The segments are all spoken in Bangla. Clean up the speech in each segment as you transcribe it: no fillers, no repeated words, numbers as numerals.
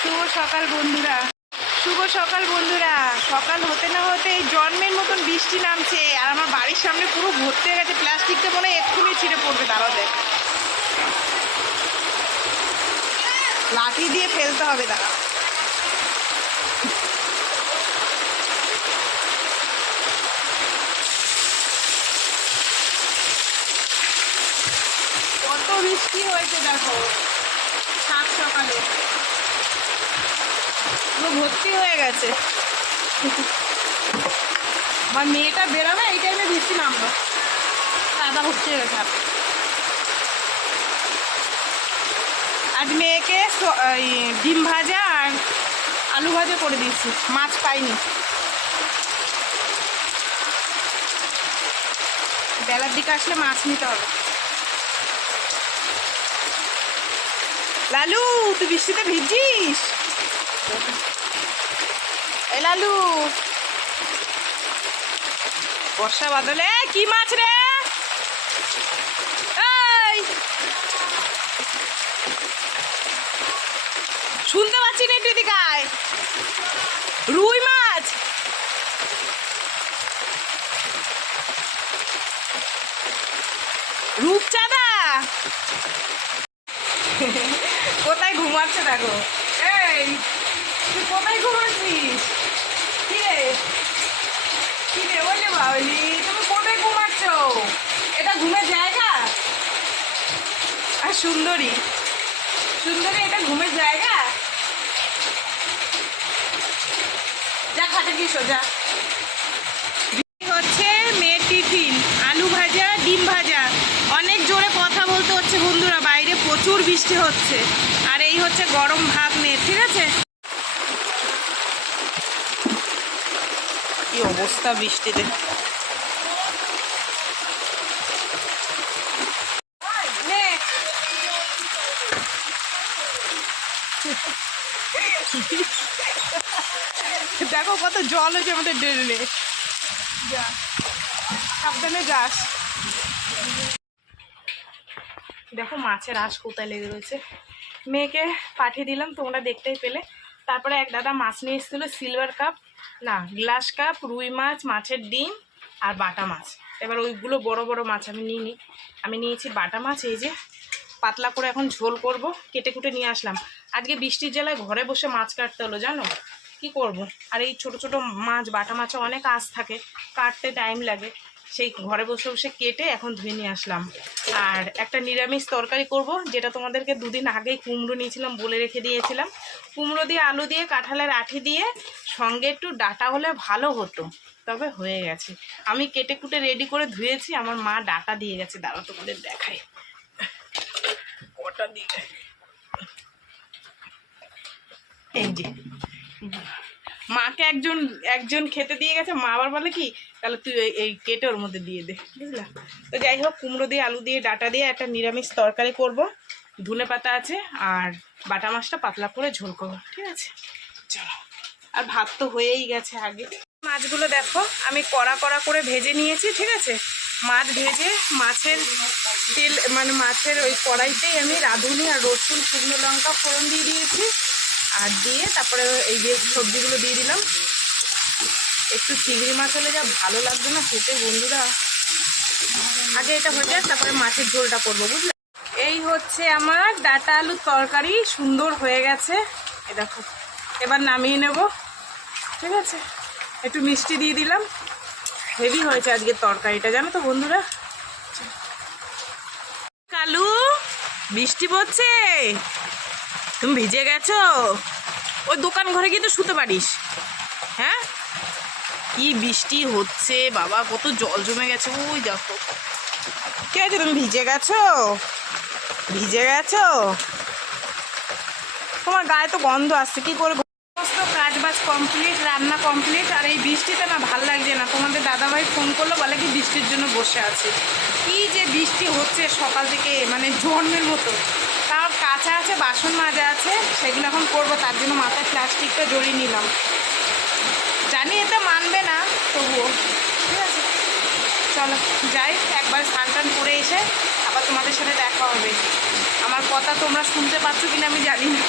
শুভ সকাল বন্ধুরা, শুভ সকাল বন্ধুরা। সকাল হতে না হতে জন্মের মতন বৃষ্টি নামছে আর আমার বাড়ির সামনে পুরো ভর্তি হয়ে গেছে। প্লাস্টিকটা মনে হয় এক্ষুনি ছিঁড়ে পড়বে। দাঁড়াও দেখ, লাঠি দিয়ে ফেলতে হবে। দাঁড়াও, কত বৃষ্টি হয়েছে দেখো সাত সকালে, পুরো ভর্তি হয়ে গেছে। আমার মেয়েটা বেরোবে এই টাইমে বৃষ্টি নামলো, কাদা হচ্ছে গেছে। আজ মেয়েকে ডিম ভাজা আর আলু ভাজা করে দিয়েছি, মাছ পাইনি। বেলার দিকে আসলে মাছ নিতে হবে। লালু, তুই বৃষ্টিতে ভিজছিস? এই লালু, বর্ষা বাদলে কি মাছ রে? এই শুনতে পাচ্ছি না, একটু এদিকে আয়। রুই মাছ, রূপচাঁদা। কোথায় ঘুমাচ্ছে দেখো। এই তুই কোথায় ঘুমাচ্ছিস? কি রে, কি রে বলে বাবলি, তুমি কোথায় ঘুমাচ্ছ? এটা ঘুমের জায়গা? আর সুন্দরী, সুন্দরী, এটা ঘুমের জায়গা? যা খাটে গিয়ে সোজা। হচ্ছে মেয়ের টিফিন, আলু ভাজা ডিম ভাজা। অনেক জোরে কথা বলতে হচ্ছে বন্ধুরা, বাইরে প্রচুর বৃষ্টি হচ্ছে। আর এই হচ্ছে গরম ভাত মেয়ের, ঠিক আছে? কি অবস্থা বৃষ্টিতে। দেখো কত জল হয়েছে আমাদের ড্রেনে। যা সাবধানে যাস। দেখো মাছের আঁশ কোথায় লেগে রয়েছে। মেয়েকে পাঠিয়ে দিলাম, তোমরা দেখতেই পেলে। তারপরে এক দাদা মাছ নিয়ে এসেছিলো, সিলভার কাপ না গ্লাস কাপ, রুই মাছ, মাছের ডিম আর বাটা মাছ। এবার ওইগুলো বড় বড় মাছ আমি নিইনি, আমি নিয়েছি বাটা মাছ। এই যে পাতলা করে এখন ঝোল করব, কেটে কুটে নিয়ে আসলাম। আজকে বৃষ্টির জেলায় ঘরে বসে মাছ কাটতে হলো, জানো কি করব। আর এই ছোট ছোট মাছ, বাটা মাছে অনেক আঁশ থাকে, কাটতে টাইম লাগে। সেই ঘরে বসে বসে কেটে এখন ধুয়ে নিয়ে আসলাম। আর একটা নিরামিষ তরকারি করব, যেটা তোমাদেরকে দুদিন আগেই কুমড়ো নিয়েছিলাম, বলে রেখে দিয়েছিলাম। কুমড়ো দিয়ে আলু দিয়ে কাঁঠালের আঠি দিয়ে, সঙ্গে একটু ডাঁটা হলে ভালো হতো, তবে হয়ে গেছে। আমি কেটে কুটে রেডি করে ধুয়েছি, আমার মা ডাঁটা দিয়ে গেছে। দাঁড়াও তোমাদের দেখাই কটা দিয়ে। এই যে মাকে একজন একজন খেতে দিয়ে গেছে, মা আবার বলে কি, তাহলে তুই এই কেটে ওর মধ্যে দিয়ে দে, বুঝলা? তো যাই হোক, কুমড়ো দিয়ে আলু দিয়ে ডাঁটা দিয়ে একটা নিরামিষ তরকারি করব। ধনে পাতা আছে আর বাটা মাছটা পাতলা করে ঝোল করবো, ঠিক আছে? চলো। আর ভাত তো হয়েই গেছে আগে। মাছগুলো দেখো আমি কড়া কড়া করে ভেজে নিয়েছি, ঠিক আছে? মাছ ভেজে মাছের তেল মানে মাছের ওই কড়াইতেই আমি রাঁধুনি আর রসুন, শুকনো লঙ্কা ফোড়ন দিয়ে দিয়েছি। আর দিয়ে তারপরে এই যে সবজিগুলো দিয়ে দিলাম। একটু চিংড়ি মাছ হলে যা ভালো লাগবে না খেতে বন্ধুরা। আগে এটা হয়ে যাক, তারপরে মাছের ঝোলটা করবো, বুঝলে? এই হচ্ছে আমার ডাঁটা আলুর তরকারি, সুন্দর হয়ে গেছে। এই দেখো, এবার নামিয়ে নেব, ঠিক আছে? একটু মিষ্টি দিয়ে দিলাম। হেভি হয়েছে আজকের তরকারিটা, জানো তো বন্ধুরা। কালু, বৃষ্টি পড়ছে, তুমি ভিজে গেছো? ওই দোকান ঘরে গিয়ে তো শুতে পারিস। হ্যাঁ, কি বৃষ্টি হচ্ছে বাবা, কত জল জমে গেছে। ওই দেখো, কি আছে, তুমি ভিজে গেছো? ভিজে গেছো? তোমার গায়ে তো গন্ধ আসছে, কি করে? সমস্ত কাজ বাজ কমপ্লিট, রান্না কমপ্লিট। আর এই বৃষ্টিতে না ভাল লাগছে না। তোমাদের দাদাভাই ফোন করলো, বলে কি বৃষ্টির জন্য বসে আছে। কি যে বৃষ্টি হচ্ছে সকাল থেকে, মানে জন্মের মতো। তার কাঁচা আছে, বাসন মাজা আছে, সেগুলো এখন করবো। তার জন্য মাথায় প্লাস্টিকটা জড়িয়ে নিলাম। জানি এটা মানবে না, তবুও ঠিক আছে। চলো যাই, একবার স্নান টান করে এসে আবার তোমাদের সাথে দেখা হবে। আমার কথা তোমরা শুনতে পাচ্ছ কিনা আমি জানি না।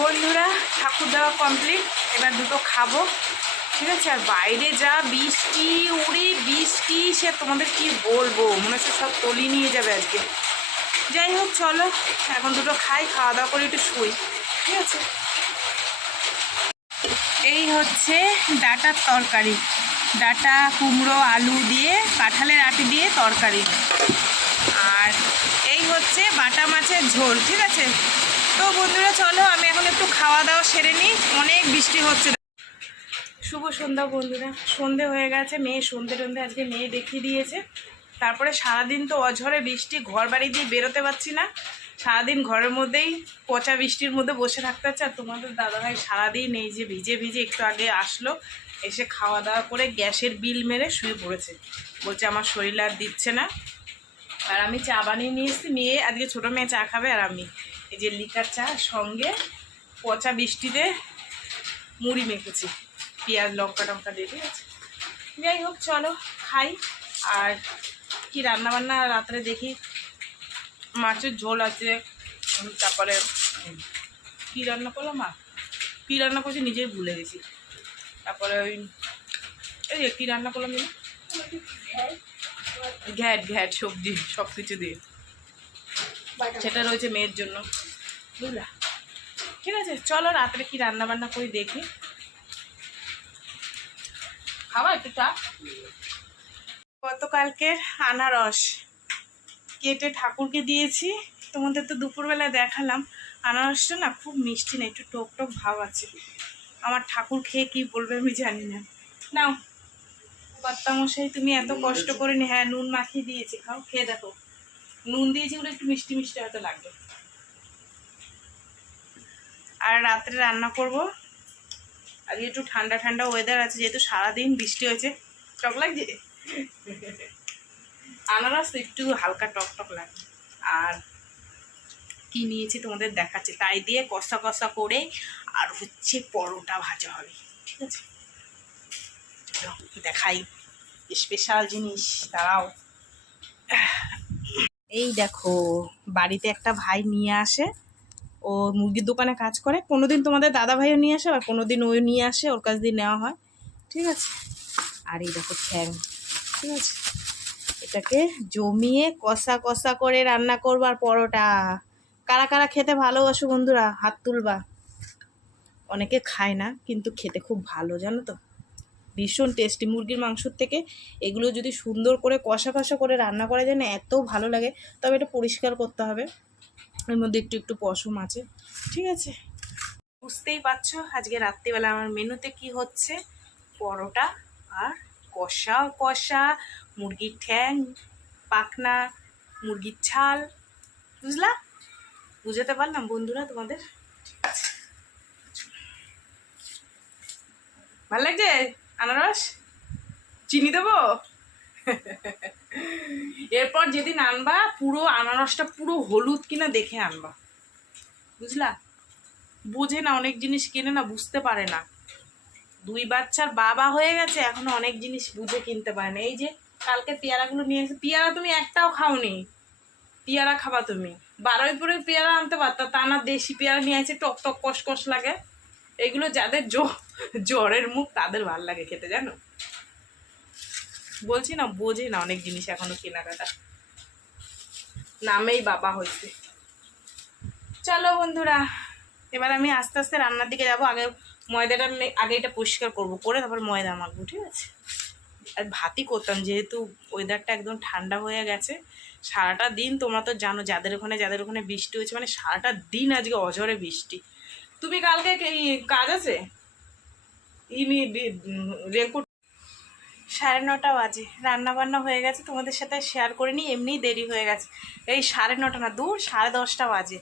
বন্ধুরা ঠাকুর দেওয়া কমপ্লিট, এবার দুটো খাবো, ঠিক আছে। আর বাইরে যা বৃষ্টি, উড়ে বৃষ্টি, সে তোমাদের কি বলবো, মনে হচ্ছে সব তলি নিয়ে যাবে আজকে। যাই হোক চলো এখন দুটো খাই, খাওয়া দাওয়া করে একটু শুই, ঠিক আছে। এই হচ্ছে ডাঁটার তরকারি, ডাঁটা কুমড়ো আলু দিয়ে কাঁঠালের আটি দিয়ে তরকারি। আর এই হচ্ছে বাটা মাছের ঝোল, ঠিক আছে। তো বন্ধুরা চলো আমি এখন একটু খাওয়া দাওয়া সেরে নিই, অনেক বৃষ্টি হচ্ছে। শুভ সন্ধ্যা বন্ধুরা, সন্ধে হয়ে গেছে, মেয়ে সন্ধে টন্ধে আজকে মেয়ে দেখিয়ে দিয়েছে। তারপরে সারাদিন তো অঝরে বৃষ্টি, ঘর বাড়ি দিয়ে বেরোতে পারছি না, সারাদিন ঘরের মধ্যেই পচা বৃষ্টির মধ্যে বসে থাকতে হচ্ছে। আর তোমাদের দাদাভাই সারাদিন এই যে ভিজে ভিজে একটু আগে আসলো, এসে খাওয়া দাওয়া করে গ্যাসের বিল মেরে শুয়ে পড়েছে, বলছে আমার শরীর আর দিচ্ছে না। আর আমি চা বানিয়ে নিয়ে এসেছি, মেয়ে আজকে ছোটো মেয়ে চা খাবে, আর আমি এই যে লিকার চা সঙ্গে পচা বৃষ্টিতে মুড়ি মেখেছি পেঁয়াজ লঙ্কা টঙ্কা দিয়ে, ঠিক আছে। যাই হোক চলো খাই। আর কি রান্নাবান্না রাত্রে দেখি, মাছের ঝোল আছে, তারপরে কী রান্না করলাম, মা কী রান্না করছি নিজেই ভুলে গেছি। তারপরে ওই এই কী রান্না করলাম জানি, ঘ্যাট ঘ্যাট সবজি সব কিছু দিয়ে, সেটা রয়েছে মেয়ের জন্য, বুঝলা। ঠিক আছে চলো রাত্রে কি রান্না বান্না করে দেখি। খাওয়া একটু চা। গতকালকের আনারস কেটে ঠাকুরকে দিয়েছি, তোমাদের তো দুপুরবেলায় দেখালাম। আনারসটা না খুব মিষ্টি না, একটু টক টক ভাব আছে। আমার ঠাকুর খেয়ে কি বলবে আমি জানি না। নাও কর্তামশাই, তুমি এত কষ্ট করে নি, হ্যাঁ নুন মাখিয়ে দিয়েছি, খাও খেয়ে দেখো। নুন দিয়েছি বলে একটু মিষ্টি মিষ্টি হয়তো লাগবে। আর রাত্রে রান্না করব, আজকে একটু ঠান্ডা ঠান্ডা ওয়েদার আছে, যেহেতু সারাদিন বৃষ্টি হয়েছে। টক লাগছে আনারস একটু হালকা টক টক লাগে। আর কি নিয়েছি তোমাদের দেখাচ্ছি, তাই দিয়ে কষা কষা করে আর হচ্ছে পরোটা ভাজা হবে, ঠিক আছে। দেখাই স্পেশাল জিনিস, দাঁড়াও। এই দেখো বাড়িতে একটা ভাই নিয়ে আসে, ও মুরগির দোকানে কাজ করে, কোনোদিন তোমাদের দাদা ভাইও নিয়ে আসে, আর কোনোদিন ওই নিয়ে আসে, ওর কাছ দিয়ে নেওয়া হয়, ঠিক আছে। আর এই দেখো ঠ্যাং, ঠিক আছে। এটাকে জমিয়ে কষা কষা করে রান্না করবো। আর পরোটা কারা কারা খেতে ভালোবাসো বন্ধুরা হাত তুলবা। অনেকে খায় না কিন্তু খেতে খুব ভালো, জানো তো, ভীষণ টেস্টি। মুরগির মাংসর থেকে এগুলো যদি সুন্দর করে কষা কষা করে রান্না করা যায় না, এত ভালো লাগে। তবে এটা পরিষ্কার করতে হবে, এর মধ্যে একটু একটু পশম আছে, ঠিক আছে। বুঝতেই পারছো আজকে রাত্রিবেলা আমার মেনুতে কি হচ্ছে, পরোটা আর কষা কষা মুরগির ঠ্যাং, পাখনা, মুরগির ছাল, বুঝলা, বুঝাতে পারলাম বন্ধুরা তোমাদের? ঠিক আছে, ভালো লাগছে আনারস, চিনি দেবো এরপর যেদিন আনবা পুরো আনারসটা পুরো হলুদ কিনা দেখে আনবা, বুঝলা। বোঝে না, অনেক জিনিস কিনে না, বুঝতে পারে না। 2 বাচ্চার বাবা হয়ে গেছে, এখনো অনেক জিনিস বুঝে কিনতে পারে না। এই যে কালকে পেয়ারাগুলো নিয়ে এসে, পেয়ারা তুমি একটাও খাওনি, পেয়ারা খাবা তুমি। 12-ই পেয়ারা আনতে পারতা, তা না দেশি পেয়ারা নিয়ে আসে, টক টক কষ কষ লাগে। এগুলো যাদের জ্বরের মুখ তাদের ভাল লাগে খেতে, জানো। বলছি না, বোঝে না অনেক জিনিস এখনো কেনাকাটা, নামেই বাবা হয়েছে। চলো বন্ধুরা এবার আমি আস্তে আস্তে রান্নার দিকে যাবো। আগে ময়দাটা আগে এটা পরিষ্কার করবো, করে তারপর ময়দা মাখবো, ঠিক আছে। আর ভাতই করতাম, যেহেতু ওয়েদারটা একদম ঠান্ডা হয়ে গেছে। সারাটা দিন তোমরা তো জানো, যাদের ওখানে বৃষ্টি হয়েছে, মানে সারাটা দিন আজকে অঝরে বৃষ্টি। তুমি কালকে কাজ আছে, রেনকোট। 9:30 বাজে, রান্নাবান্না হয়ে গেছে, তোমাদের সাথে শেয়ার করে নিই, এমনিই দেরি হয়ে গেছে। এই 9:30 না, 10:30 বাজে।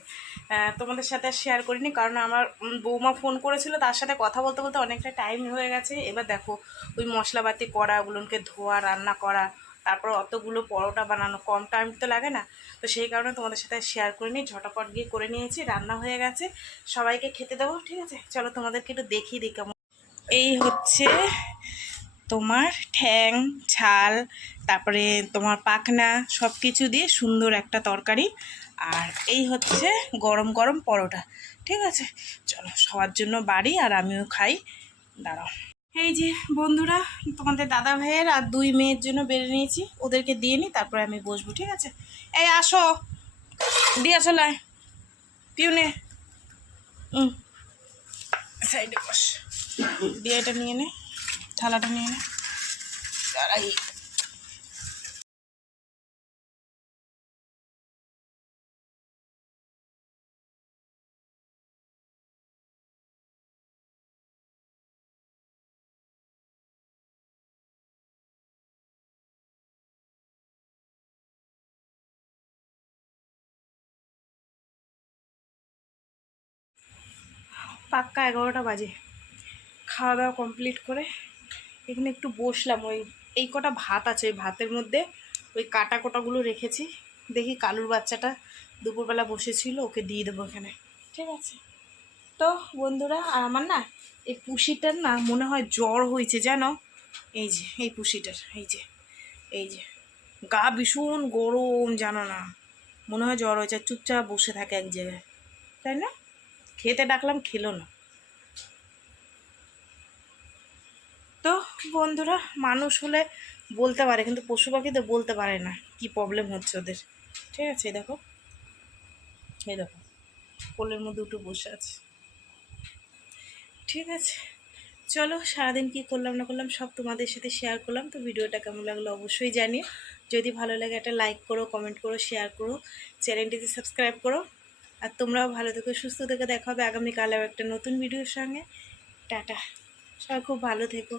তোমাদের সাথে শেয়ার করিনি কারণ আমার বৌমা ফোন করেছিল, তার সাথে কথা বলতে বলতে অনেকটা টাইম হয়ে গেছে। এবার দেখো ওই মশলাপাতি করা, ওগুলোকে ধোয়া, রান্না করা, তারপর অতগুলো পরোটা বানানো, কম টাইম তো লাগে না। তো সেই কারণে তোমাদের সাথে শেয়ার করিনি, ঝটাপট গিয়ে করে নিয়েছি, রান্না হয়ে গেছে, সবাইকে খেতে দেবো, ঠিক আছে। চলো তোমাদেরকে একটু দেখিয়ে দিই কেমন। এই হচ্ছে তোমার ঠ্যাং, ছাল, তারপরে তোমার পাখনা, সব কিছু দিয়ে সুন্দর একটা তরকারি। আর এই হচ্ছে গরম গরম পরোটা। ঠিক আছে, চলো সবার জন্য বাড়ি আর আমিও খাই। দাঁড়াও, এই যে বন্ধুরা, তোমাদের দাদা ভাইয়ের আর 2 মেয়ের জন্য বেড়ে নিয়েছি, ওদেরকে দিয়ে নিই তারপরে আমি বসবো। ঠিক আছে, এই আসো, দিয়ে আসো, লাই পিউনে, সাইডে বস, দিয়ে এটা নিয়ে নে, থালাটা নিয়ে নে। দাঁড়াই, পাক্কা 11টা বাজে, খাওয়া দাওয়া কমপ্লিট করে এখানে একটু বসলাম। এই কটা ভাত আছে, ওই ভাতের মধ্যে ওই কাটা কোটাগুলো রেখেছি। দেখি কালুর বাচ্চাটা দুপুরবেলা বসেছিল, ওকে দিয়ে দেবো এখানে। ঠিক আছে, তো বন্ধুরা, আর আমার না এই পুষিটার না মনে হয় জ্বর হয়েছে জানো। এই যে এই পুষিটার, এই যে গা ভীষণ গরম, জানো না, মনে হয় জ্বর হয়েছে, চুপচাপ বসে থাকে এক জায়গায়, তাই না? খেতে ডাকলাম, খেলো না। তো বন্ধুরা, মানুষ হলে বলতে পারে, কিন্তু পশু পাখি তো বলতে পারে না কি প্রবলেম হচ্ছে ওদের। ঠিক আছে, এই দেখো কোলের মধ্যে উঠে বসে আছে। ঠিক আছে, চলো সারাদিন কি করলাম না করলাম সব তোমাদের সাথে শেয়ার করলাম। তো ভিডিওটা কেমন লাগলো অবশ্যই জানিও। যদি ভালো লাগে একটা লাইক করো, কমেন্ট করো, শেয়ার করো, চ্যানেলটিতে সাবস্ক্রাইব করো। আর তোমরাও ভালো থেকো, সুস্থ থেকে দেখা হবে আগামীকাল আবার একটা নতুন ভিডিওর সঙ্গে। টাটা, সবাই খুব ভালো থেকো।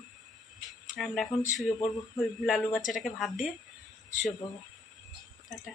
আমরা এখন শুয়ে পড়বো, ওই লালু বাচ্চাটাকে ভাত দিয়ে শুয়ে পড়বো। টাটা।